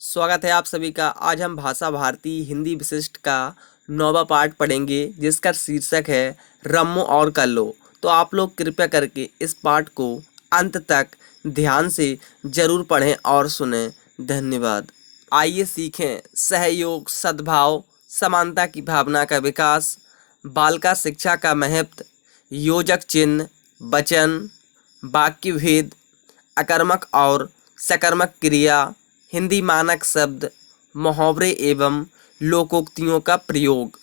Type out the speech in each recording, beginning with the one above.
स्वागत है आप सभी का। आज हम भाषा भारती हिंदी विशिष्ट का 9वां पाठ पढ़ेंगे, जिसका शीर्षक है रम्मो और कल्लो। तो आप लोग कृपया करके इस पाठ को अंत तक ध्यान से जरूर पढ़ें और सुनें। धन्यवाद। आइए सीखें सहयोग, सद्भाव, समानता की भावना का विकास, बालिका शिक्षा का महत्व, योजक चिन्ह, वचन, वाक्य भेद, अकर्मक और सकर्मक क्रिया, हिंदी मानक शब्द, मुहावरे एवं लोकोक्तियों का प्रयोग।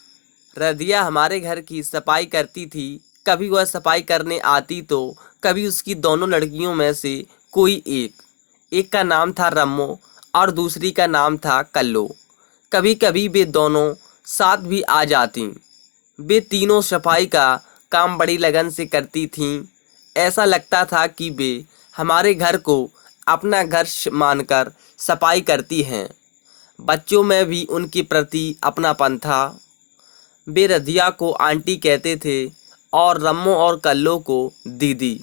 रदिया हमारे घर की सफाई करती थी। कभी वह सफाई करने आती तो कभी उसकी दोनों लड़कियों में से कोई एक का नाम था रम्मो और दूसरी का नाम था कल्लो। कभी कभी वे दोनों साथ भी आ जातीं। वे तीनों सफाई का काम बड़ी लगन से करती थीं। ऐसा लगता था कि वे हमारे घर को अपना घर मानकर सफाई करती हैं। बच्चों में भी उनके प्रति अपनापन था। वे रधिया को आंटी कहते थे और रम्मो और कल्लो को दीदी।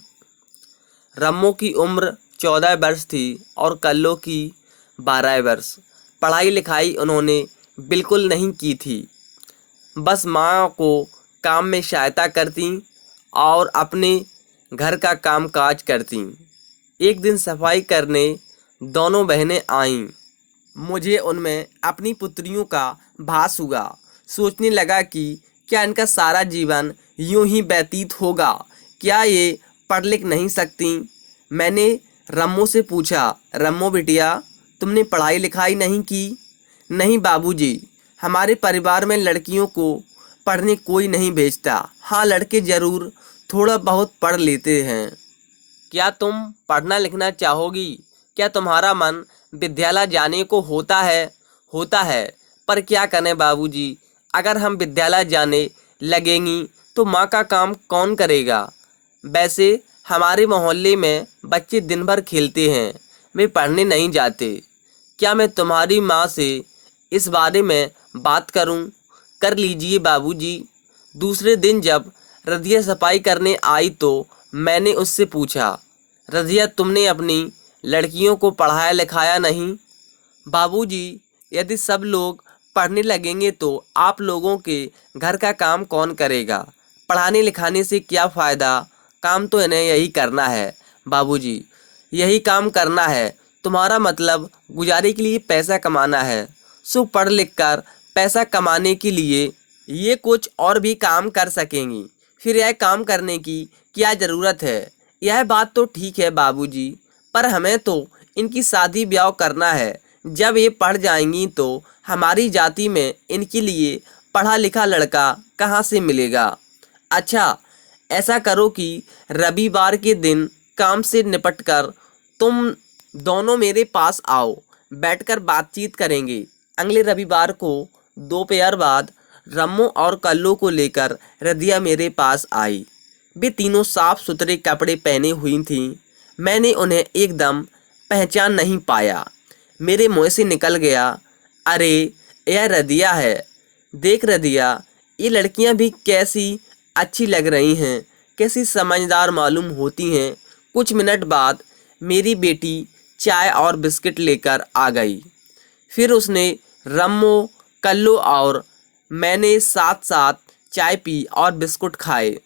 रम्मो की उम्र 14 वर्ष थी और कल्लो की 12 वर्ष। पढ़ाई लिखाई उन्होंने बिल्कुल नहीं की थी, बस माँ को काम में सहायता करती और अपने घर का काम काज करती। एक दिन सफाई करने दोनों बहनें आईं। मुझे उनमें अपनी पुत्रियों का भास हुआ। सोचने लगा कि क्या इनका सारा जीवन यूं ही व्यतीत होगा? क्या ये पढ़ लिख नहीं सकती? मैंने रम्मो से पूछा, रम्मो बिटिया, तुमने पढ़ाई लिखाई नहीं की? नहीं बाबूजी, हमारे परिवार में लड़कियों को पढ़ने कोई नहीं भेजता। हाँ, लड़के ज़रूर थोड़ा बहुत पढ़ लेते हैं। क्या तुम पढ़ना लिखना चाहोगी? क्या तुम्हारा मन विद्यालय जाने को होता है? होता है, पर क्या करें बाबूजी, अगर हम विद्यालय जाने लगेंगी तो माँ का काम कौन करेगा? वैसे हमारे मोहल्ले में बच्चे दिन भर खेलते हैं, वे पढ़ने नहीं जाते। क्या मैं तुम्हारी माँ से इस बारे में बात करूं? कर लीजिए बाबूजी। दूसरे दिन जब रधिया सफाई करने आई तो मैंने उससे पूछा, रधिया, तुमने अपनी लड़कियों को पढ़ाया लिखाया नहीं? बाबूजी, यदि सब लोग पढ़ने लगेंगे तो आप लोगों के घर का काम कौन करेगा? पढ़ाने लिखाने से क्या फ़ायदा? काम तो इन्हें यही करना है बाबूजी, यही काम करना है। तुम्हारा मतलब गुजारे के लिए पैसा कमाना है। सो पढ़ लिख कर पैसा कमाने के लिए ये कुछ और भी काम कर सकेंगी। फिर यह काम करने की क्या ज़रूरत है? यह बात तो ठीक है बाबूजी, पर हमें तो इनकी शादी ब्याह करना है। जब ये पढ़ जाएंगी तो हमारी जाति में इनके लिए पढ़ा लिखा लड़का कहाँ से मिलेगा? अच्छा, ऐसा करो कि रविवार के दिन काम से निपटकर तुम दोनों मेरे पास आओ, बैठकर बातचीत करेंगे। अगले रविवार को दोपहर बाद रम्मो और कल्लो को लेकर रदिया मेरे पास आई। वे तीनों साफ सुथरे कपड़े पहने हुई थीं। मैंने उन्हें एकदम पहचान नहीं पाया। मेरे मुँह से निकल गया, अरे यह रदिया है। देख रदिया, ये लड़कियां भी कैसी अच्छी लग रही हैं, कैसी समझदार मालूम होती हैं। कुछ मिनट बाद मेरी बेटी चाय और बिस्किट लेकर आ गई। फिर उसने रम्मो, कल्लो और मैंने साथ साथ चाय पी और बिस्कुट खाए।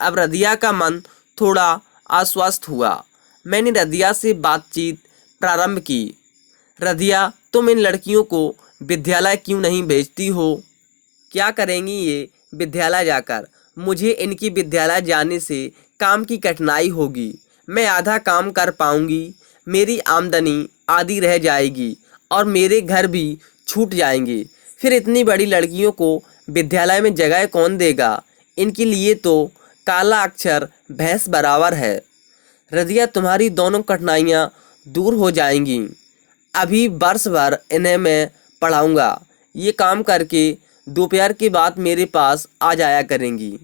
अब रदिया का मन थोड़ा आश्वस्त हुआ। मैंने रदिया से बातचीत प्रारंभ की। रदिया, तुम इन लड़कियों को विद्यालय क्यों नहीं भेजती हो? क्या करेंगी ये विद्यालय जाकर? मुझे इनकी विद्यालय जाने से काम की कठिनाई होगी। मैं आधा काम कर पाऊंगी, मेरी आमदनी आधी रह जाएगी और मेरे घर भी छूट जाएंगे। फिर इतनी बड़ी लड़कियों को विद्यालय में जगह कौन देगा? इनके लिए तो काला अक्षर भैंस बराबर है। रदिया, तुम्हारी दोनों कठिनाइयाँ दूर हो जाएंगी। अभी वर्ष भर इन्हें मैं पढ़ाऊँगा। ये काम करके दोपहर के बाद मेरे पास आ जाया करेंगी।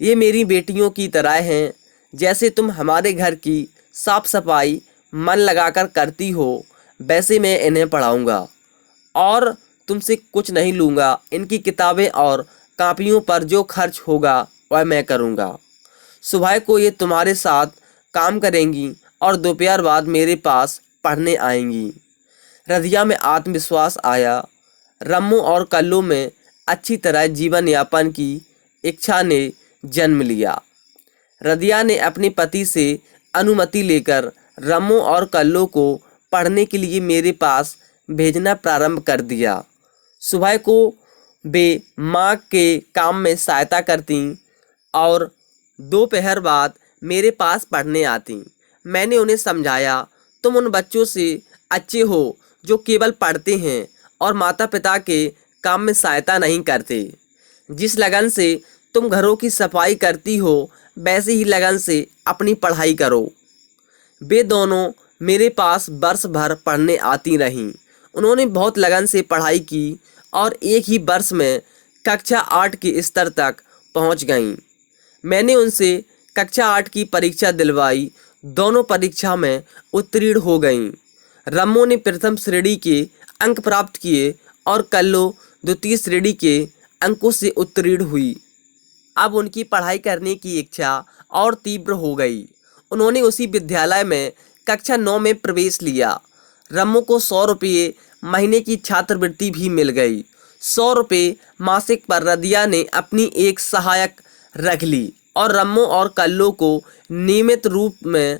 ये मेरी बेटियों की तरह हैं। जैसे तुम हमारे घर की साफ सफाई मन लगाकर करती हो, वैसे मैं इन्हें पढ़ाऊँगा और तुमसे कुछ नहीं लूँगा। इनकी किताबें और कापियों पर जो खर्च होगा वह मैं करूँगा। सुबह को ये तुम्हारे साथ काम करेंगी और दोपहर बाद मेरे पास पढ़ने आएंगी। रदिया में आत्मविश्वास आया। रम्मू और कल्लू में अच्छी तरह जीवन यापन की इच्छा ने जन्म लिया। रदिया ने अपने पति से अनुमति लेकर रम्मू और कल्लू को पढ़ने के लिए मेरे पास भेजना प्रारंभ कर दिया। सुबह को वे माँ के काम में सहायता करती और दोपहर बाद मेरे पास पढ़ने आती। मैंने उन्हें समझाया, तुम उन बच्चों से अच्छे हो जो केवल पढ़ते हैं और माता पिता के काम में सहायता नहीं करते। जिस लगन से तुम घरों की सफाई करती हो वैसे ही लगन से अपनी पढ़ाई करो। वे दोनों मेरे पास वर्ष भर पढ़ने आती रहीं। उन्होंने बहुत लगन से पढ़ाई की और एक ही वर्ष में कक्षा 8 के स्तर तक पहुंच गईं। मैंने उनसे कक्षा 8 की परीक्षा दिलवाई। दोनों परीक्षा में उत्तीर्ण हो गईं। रम्मू ने प्रथम श्रेणी के अंक प्राप्त किए और कल्लू द्वितीय श्रेणी के अंकों से उत्तीर्ण हुई। अब उनकी पढ़ाई करने की इच्छा और तीव्र हो गई। उन्होंने उसी विद्यालय में कक्षा 9 में प्रवेश लिया। रम्मू को 100 रुपये महीने की छात्रवृत्ति भी मिल गई। 100 रुपये मासिक पर रदिया ने अपनी एक सहायक रख ली और रम्मू और कल्लू को नियमित रूप में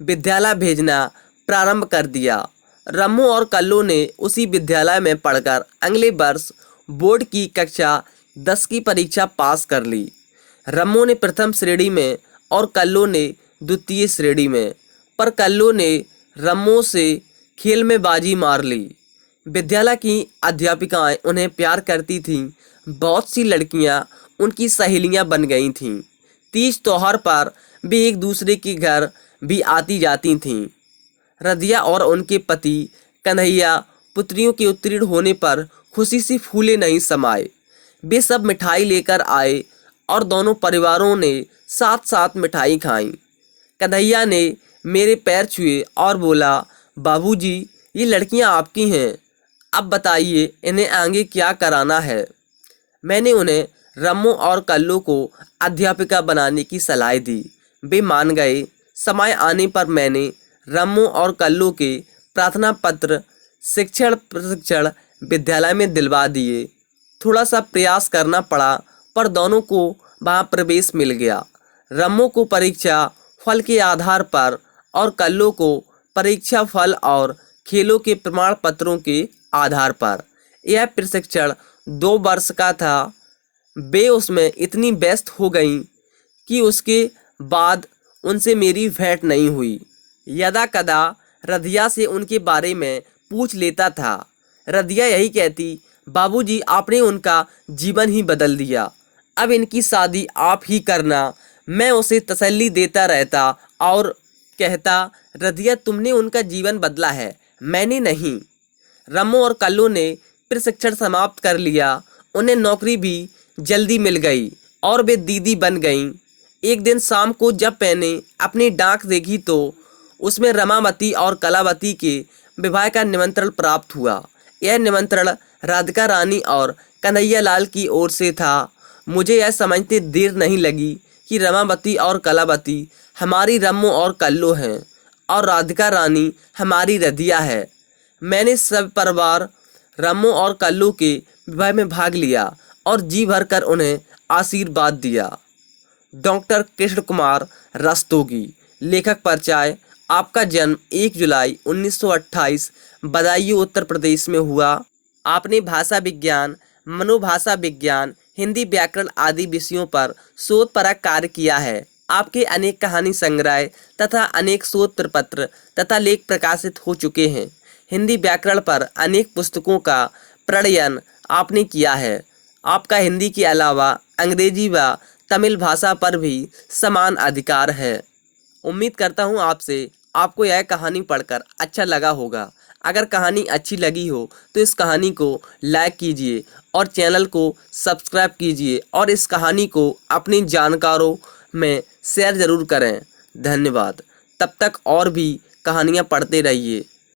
विद्यालय भेजना प्रारंभ कर दिया। रम्मू और कल्लू ने उसी विद्यालय में पढ़कर अगले वर्ष बोर्ड की कक्षा 10 की परीक्षा पास कर ली। रम्मू ने प्रथम श्रेणी में और कल्लू ने द्वितीय श्रेणी में, पर कल्लू ने रम्मू से खेल में बाजी मार ली। विद्यालय की अध्यापिकाएं उन्हें प्यार करती थीं। बहुत सी लड़कियां उनकी सहेलियां बन गई थीं। तीज त्योहार पर वे एक दूसरे के घर भी आती जाती थीं। रदिया और उनके पति कन्हैया पुत्रियों के उत्तीर्ण होने पर खुशी से फूले नहीं समाये। वे सब मिठाई लेकर आए और दोनों परिवारों ने साथ साथ मिठाई खाई। कन्हैया ने मेरे पैर छुए और बोला, बाबूजी, ये लड़कियां आपकी हैं। अब बताइए इन्हें आगे क्या कराना है। मैंने उन्हें रम्मू और कल्लू को अध्यापिका बनाने की सलाह दी। वे मान गए। समय आने पर मैंने रम्मू और कल्लू के प्रार्थना पत्र शिक्षण प्रशिक्षण विद्यालय में दिलवा दिए। थोड़ा सा प्रयास करना पड़ा पर दोनों को वहाँ प्रवेश मिल गया। रम्मू को परीक्षा फल के आधार पर और कल्लू को परीक्षा फल और खेलों के प्रमाण पत्रों के आधार पर। यह प्रशिक्षण 2 वर्ष का था। वे उसमें इतनी व्यस्त हो गईं कि उसके बाद उनसे मेरी भेंट नहीं हुई। यदा कदा रदिया से उनके बारे में पूछ लेता था। रदिया यही कहती, बाबूजी, आपने उनका जीवन ही बदल दिया। अब इनकी शादी आप ही करना। मैं उसे तसल्ली देता रहता और कहता, रदिया, तुमने उनका जीवन बदला है, मैंने नहीं। रम्मू और कल्लू ने प्रशिक्षण समाप्त कर लिया। उन्हें नौकरी भी जल्दी मिल गई और वे दीदी बन गईं। एक दिन शाम को जब मैंने अपनी डाक देखी तो उसमें रमावती और कलावती के विवाह का निमंत्रण प्राप्त हुआ। यह निमंत्रण राधिका रानी और कन्हैया लाल की ओर से था। मुझे यह समझते देर नहीं लगी कि रमावती और कलावती हमारी रम्मू और कल्लू हैं और राधिका रानी हमारी रदिया है। मैंने सब परिवार रम्मू और कल्लू के विवाह में भाग लिया और जी भरकर उन्हें आशीर्वाद दिया। डॉक्टर कृष्ण कुमार रस्तोगी। लेखक परिचय। आपका जन्म 1 जुलाई 1928 बदायूं उत्तर प्रदेश में हुआ। आपने भाषा विज्ञान, मनोभाषा विज्ञान, हिंदी व्याकरण आदि विषयों पर शोधपरक कार्य किया है। आपके अनेक कहानी संग्रह तथा अनेक शोध प्रपत्र तथा लेख प्रकाशित हो चुके हैं। हिंदी व्याकरण पर अनेक पुस्तकों का प्रणयन आपने किया है। आपका हिंदी के अलावा अंग्रेजी व तमिल भाषा पर भी समान अधिकार है। उम्मीद करता हूँ आपको यह कहानी पढ़कर अच्छा लगा होगा। अगर कहानी अच्छी लगी हो तो इस कहानी को लाइक कीजिए और चैनल को सब्सक्राइब कीजिए और इस कहानी को अपने जानकारों में शेयर ज़रूर करें। धन्यवाद। तब तक और भी कहानियाँ पढ़ते रहिए।